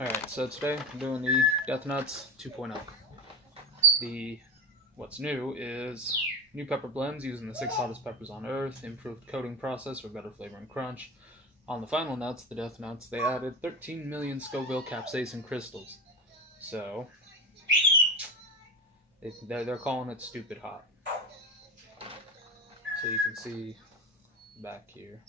Alright, so today I'm doing the Deathnuts 2.0. What's new is new pepper blends using the 6 hottest peppers on earth, improved coating process for better flavor and crunch. On the final nuts, the Deathnuts, they added 13 million Scoville capsaicin crystals. So, they're calling it stupid hot. So you can see back here.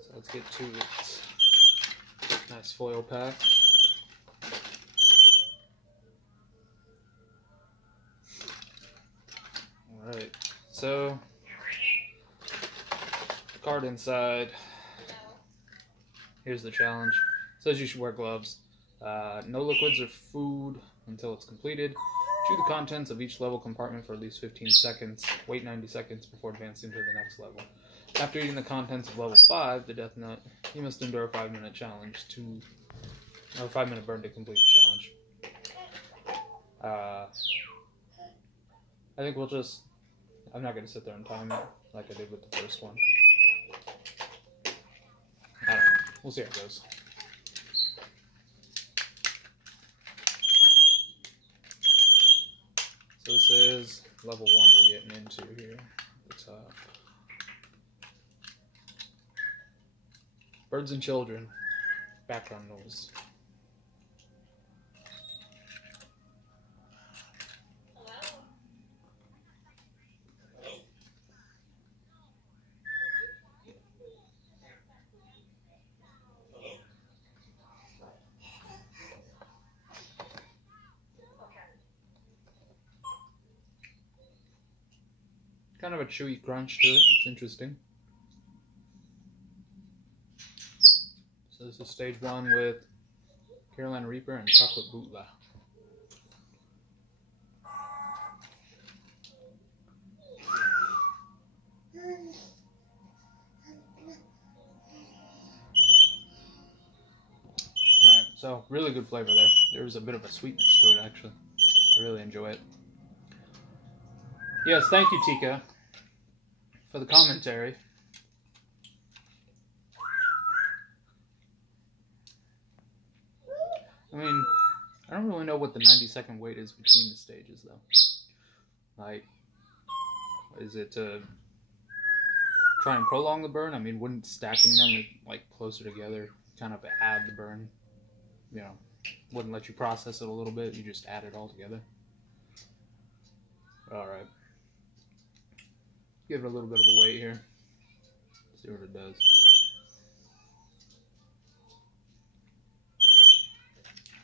So let's get to it. Nice foil pack. Alright, so card inside. Here's the challenge. It says you should wear gloves. No liquids or food until it's completed. Chew the contents of each level compartment for at least 15 seconds. Wait 90 seconds before advancing to the next level. After eating the contents of level 5, the Death Nut, you must endure a 5-minute challenge or 5-minute burn to complete the challenge. I think I'm not going to sit there and time it like I did with the first one. I don't know. We'll see how it goes. So this is level 1 we're getting into here at the top. Birds and children. Background noise. Kind of a chewy crunch to it. It's interesting. So this is stage 1 with Carolina Reaper and Chocolate Bootla. Alright, so really good flavor there. There's a bit of a sweetness to it actually. I really enjoy it. Yes, thank you, Tika, for the commentary. I mean, I don't really know what the 90-second wait is between the stages, though. Like, is it to try and prolong the burn? I mean, wouldn't stacking them, like, closer together kind of add the burn? You know, wouldn't let you process it a little bit, you just add it all together. Alright. Give it a little bit of a wait here. See what it does.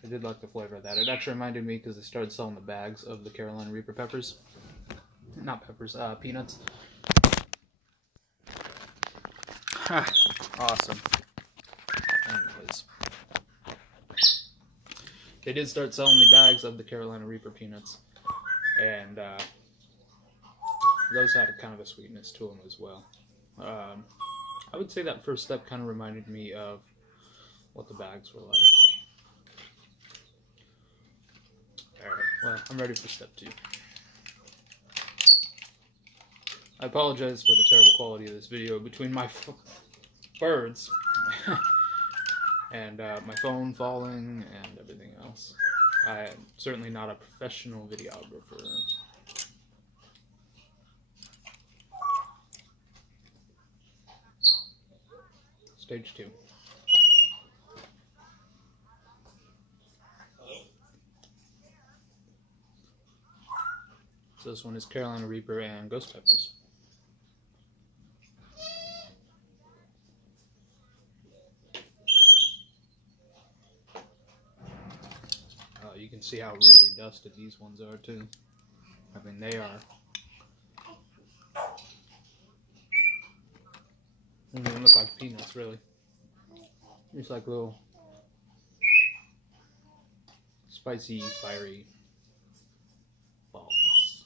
I did like the flavor of that. It actually reminded me because they started selling the bags of the Carolina Reaper peppers. Not peppers, peanuts. Awesome. Anyways. They did start selling the bags of the Carolina Reaper peanuts. And those had a kind of a sweetness to them as well. I would say that first step kind of reminded me of what the bags were like. Alright, well, I'm ready for step 2. I apologize for the terrible quality of this video between my birds and my phone falling and everything else. I am certainly not a professional videographer. Stage 2. So this one is Carolina Reaper and Ghost Peppers. You can see how really dusted these ones are too. I mean, they are. They don't even look like peanuts, really. Just like little spicy, fiery balls.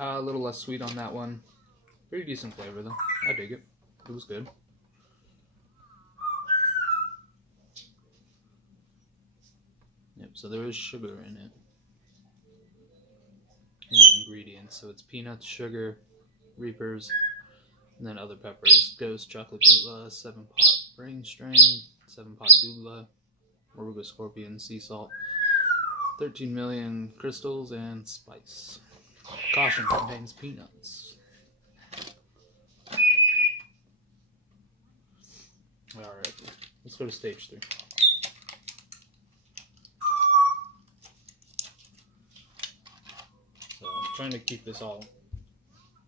A little less sweet on that one. Pretty decent flavor though. I dig it. It was good. Yep, so there is sugar in it. In the ingredients. So it's peanuts, sugar, Reapers, and then other peppers. Ghost, chocolate doodla, 7-pot brain strain, 7-pot doodla, Moruga scorpion, sea salt, 13 million crystals, and spice. Caution, contains peanuts. Alright, let's go to stage 3. So I'm trying to keep this all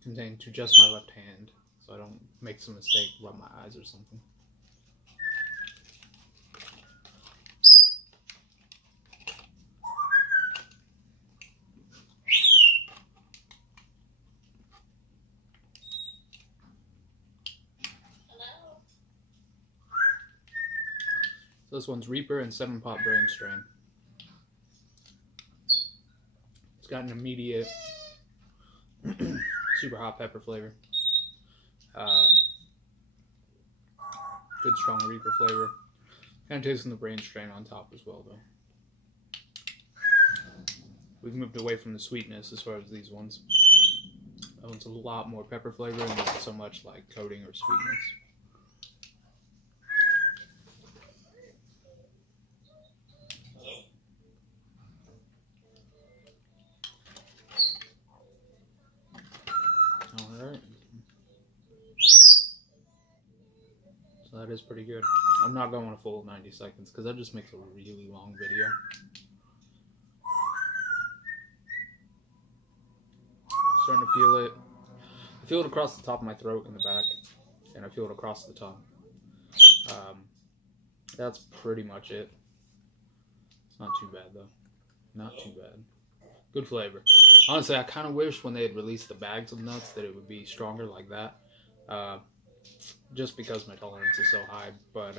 contained to just my left hand, so I don't make some mistake, rub my eyes or something. So this one's Reaper and 7-pot brain strain. It's got an immediate super hot pepper flavor. Good strong Reaper flavor. Kind of tasting the brain strain on top as well though. We've moved away from the sweetness as far as these ones. That one's a lot more pepper flavor and not so much like coating or sweetness. Alright. So that is pretty good. I'm not going a full 90 seconds because that just makes a really long video. Starting to feel it. I feel it across the top of my throat and the back, and I feel it across the tongue. That's pretty much it. It's not too bad though. Not too bad. Good flavor. Honestly, I kind of wish when they had released the bags of nuts that it would be stronger like that. Just because my tolerance is so high. But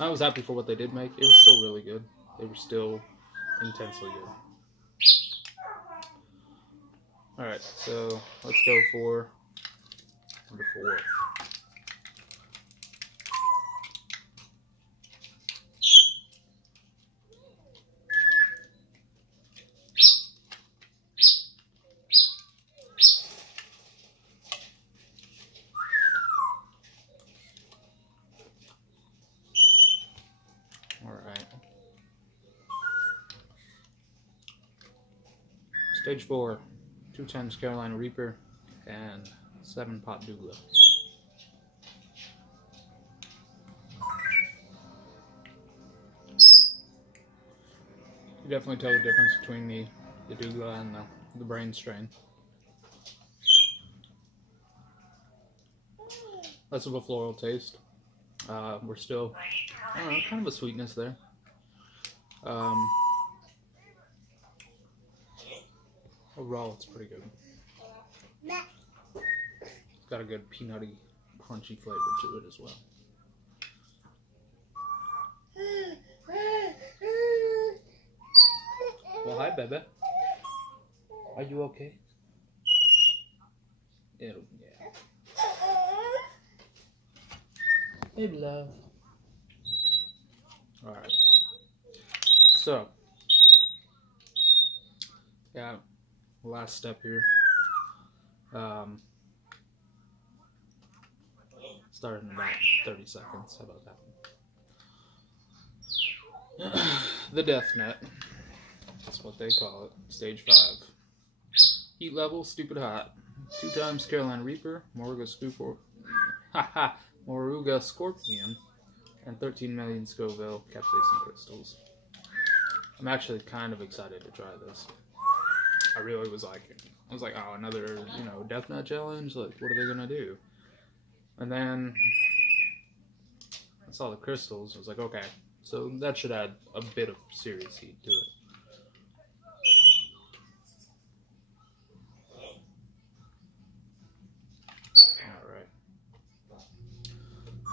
I was happy for what they did make. It was still really good. They were still intensely good. Alright, so let's go for number 4. Alright. Stage 4. 2 times Carolina Reaper and 7-pot doodla. You definitely tell the difference between the doodla and the brain strain. Less of a floral taste. We're still, I don't know, kind of a sweetness there. Overall, it's pretty good. It's got a good peanutty, crunchy flavor to it as well. Well, hi, Bebe. Are you okay? Yeah. Hey, love. Alright. So, yeah. Last step here. Start in about 30 seconds. How about that? The Deathnut. That's what they call it. Stage 5. Heat level, stupid hot. 2 times Carolina Reaper, Moruga Scorpion, and 13 million Scoville capsaicin crystals. I'm actually kind of excited to try this. I really was like, oh, another, Deathnut challenge? Like, what are they gonna do? And then I saw the crystals. I was like, okay, so that should add a bit of serious heat to it. Alright.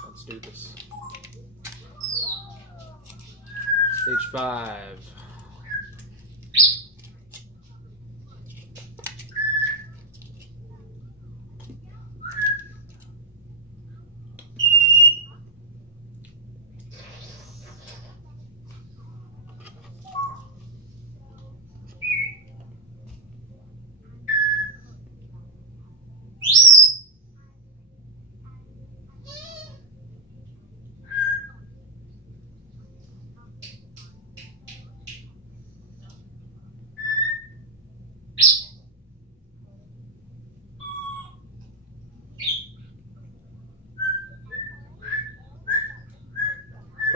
Let's do this. Stage 5.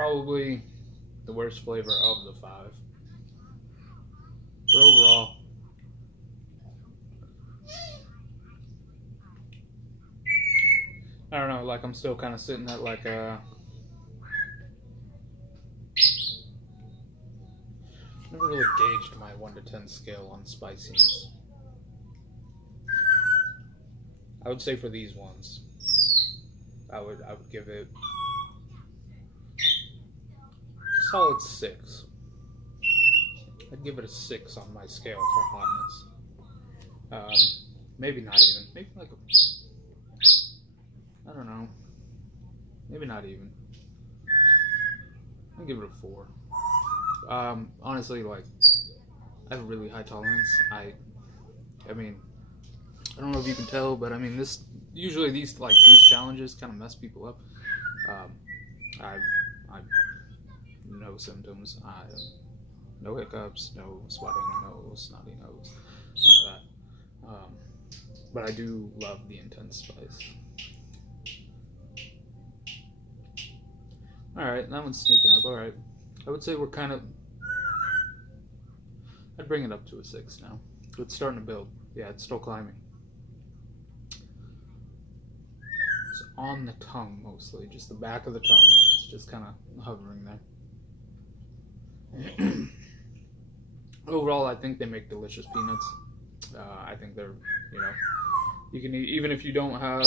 probably the worst flavor of the 5. But overall, I don't know, like I'm still kind of sitting at like a... Never really gauged my 1 to 10 scale on spiciness. I would say for these ones, I would give it a solid 6. I'd give it a 6 on my scale for hotness. Maybe not even. Maybe like a, I don't know. Maybe not even. I'll give it a 4. Honestly, like, I have a really high tolerance. I mean, I don't know if you can tell, but I mean, usually these challenges kind of mess people up. I no symptoms. No hiccups, no sweating, no snotty nose, none of that. But I do love the intense spice. Alright, that one's sneaking up. Alright. I would say we're kind of... I'd bring it up to a 6 now. It's starting to build. Yeah, it's still climbing. It's on the tongue mostly, just the back of the tongue. It's just kind of hovering there. Overall, I think they make delicious peanuts. I think they're, you can eat, even if you don't have,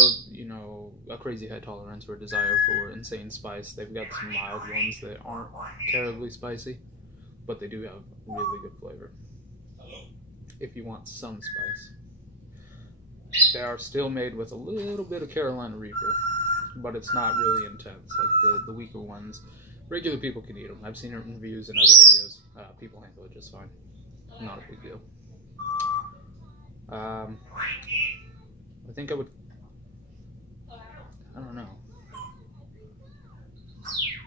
a crazy high tolerance or a desire for insane spice. They've got some mild ones that aren't terribly spicy, but they do have really good flavor. If you want some spice. They are still made with a little bit of Carolina Reaper, but it's not really intense. Like the weaker ones, regular people can eat them. I've seen it in reviews and other videos. People handle it just fine. Not a big deal. I think I would... I don't know.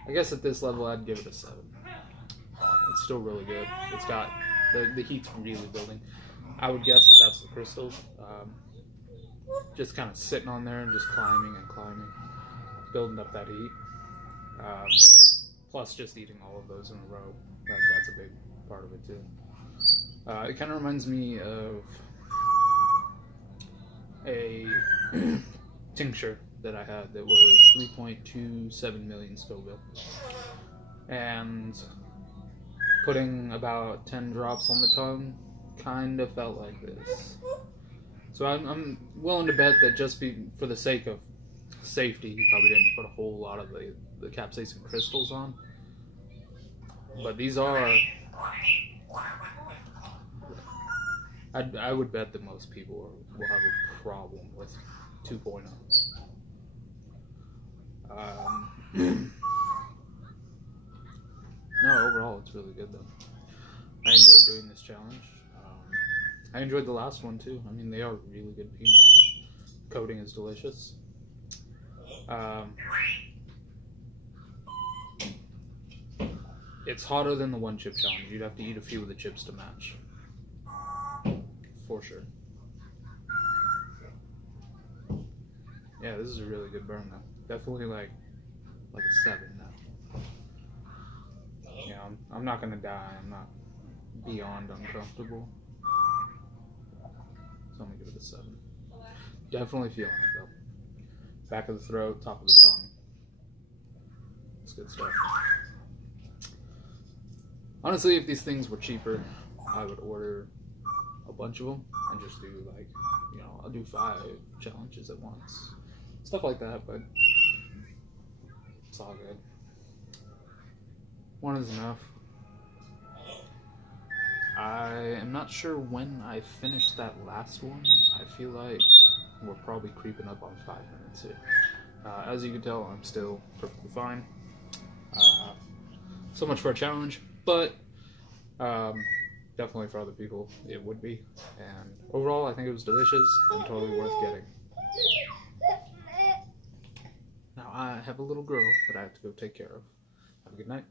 I guess at this level I'd give it a 7. It's still really good. It's got... The heat's really building. I would guess that that's the crystals. Just kind of sitting on there and just climbing and climbing. Building up that heat. Plus just eating all of those in a row. That's a big part of it too. It kind of reminds me of a tincture that I had that was 3.27 million Scoville. And putting about 10 drops on the tongue kind of felt like this. So I'm willing to bet that just for the sake of safety, he probably didn't put a whole lot of the capsaicin crystals on. But these are... I would bet that most people will have a problem with 2.0. No, overall it's really good though. I enjoyed doing this challenge. I enjoyed the last one too. I mean, they are really good peanuts. Coating is delicious. It's hotter than the 1 chip challenge. You'd have to eat a few of the chips to match. For sure. Yeah, this is a really good burn though. Definitely like a 7 now. Yeah, I'm not gonna die. I'm not beyond uncomfortable. So I'm gonna give it a 7. Definitely feeling it though. Back of the throat, top of the tongue. It's good stuff. Honestly, if these things were cheaper, I would order a bunch of them and just do like, I'll do 5 challenges at once. Stuff like that, but it's all good. 1 is enough. I am not sure when I finished that last one. I feel like we're probably creeping up on 5 minutes here. As you can tell, I'm still perfectly fine. So much for a challenge, but definitely for other people it would be. And overall, I think it was delicious and totally worth getting. Now I have a little girl that I have to go take care of. Have a good night.